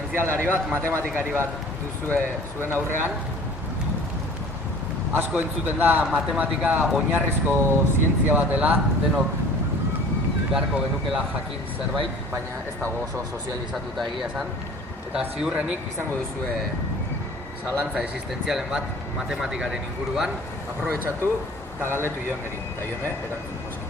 zientzialari bat, matematikari bat duzue zuen aurrean. Asko entzuten da matematika oinarrizko zientzia bat dela, denok beharko genukela jakin zerbait, baina ez dago oso sozializatuta egia esan. Eta ziurrenik izango duzue zalantza existentzialen bat matematikaren inguruan, aprobetxatu eta galdetu Joneri. Eta Jone, erantzun moski.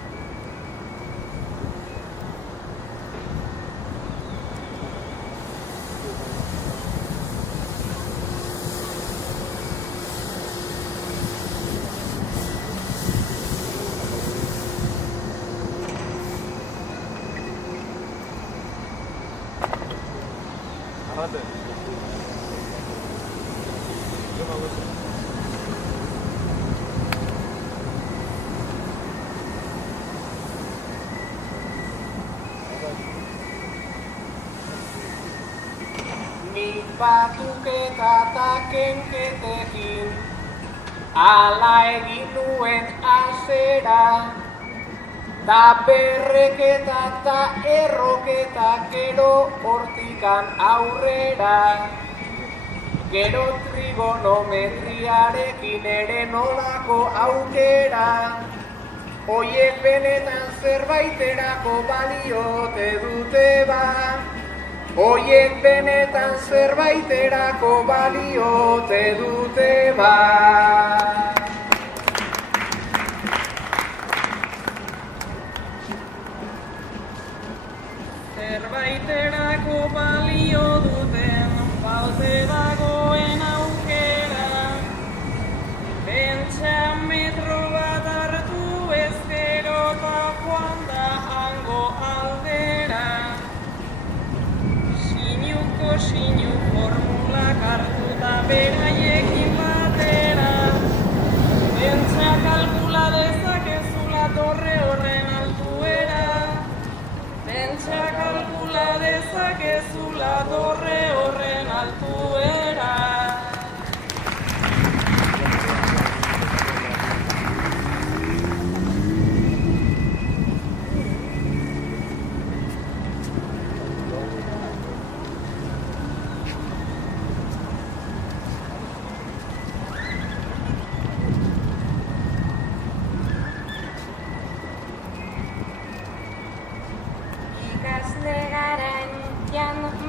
Nik batuketa eta kenketekin ala egin nuen azera, da berreketa eta erroketa gero hortikan aurrera. Gero trigonometriarekin ere nolako aukera, hoiek benetan zerbaiterako baliote dute ba. Hoiek benetan zerbaiterako baliote dute ba. Zerbaiterako balio duten falte dagoen aukera, pentsametro bat hartu ezkero eta joan da hango aldera. Sinu formulak hartuta beraiekin batera, pentsa kalkula dezakezula torre horren altuera. Pentsa kalkula dezakezula torre horren altuera.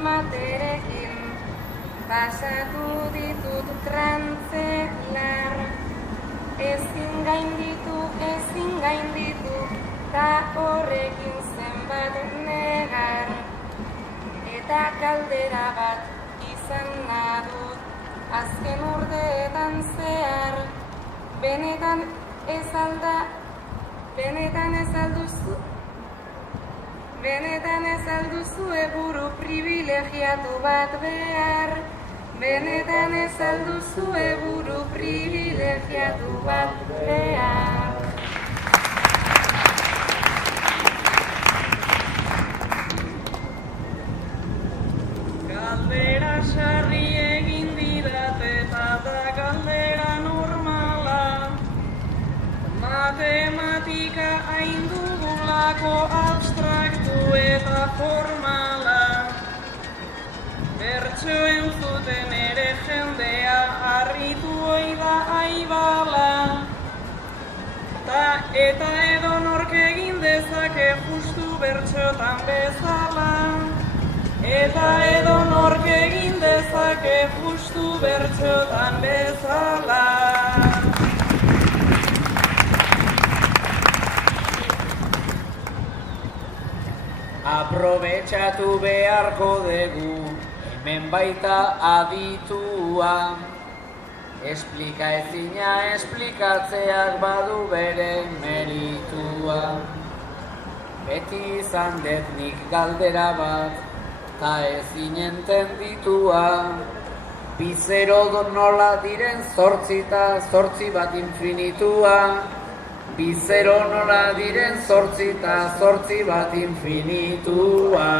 Materekin pasatu ditut trantzelar, ezin gainditu ta horrekin zenbat negar. Eta kaldera bat izan nadut azken urteetan zehar, benetan ez alduzue buru privilegiatu bat behar. Benetan ez alduzue buru privilegiatu bat behar. Galdera sarri egin didat eta da galdera normala. Matematika hain dugulako abstraktu eta formala. Bertso entzuten ere jendea harritu oida aibala. Eta edonork egin dezake justu bertsotan bezala. Eta edonork egin dezake justu bertsotan bezala. Aprobetxatu beharko dugu, hemen baita aditua. Esplika ezina esplikatzeak badu bere meritua. Beti izan dut nik galdera bat, ta ezin entenditua. Bizero nola diren zortzi eta zortzi bat infinitua. Bizero nola diren zortzi eta zortzi bat infinitua.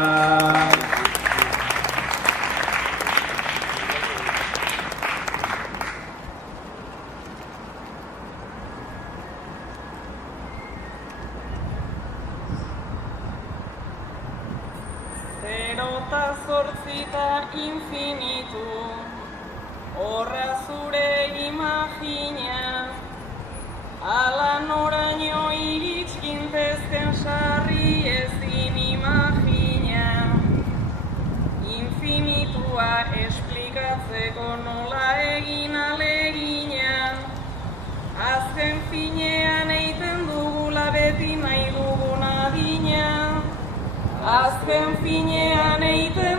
Zero ta zortzita infinitu, horra zure imagina, ala noraino iritsgintezken sarri ezin imagina, infinitua esplikatzeko nola egin alegina, azken finean eiten dugula beti nahi dugun adina, azken finean eiten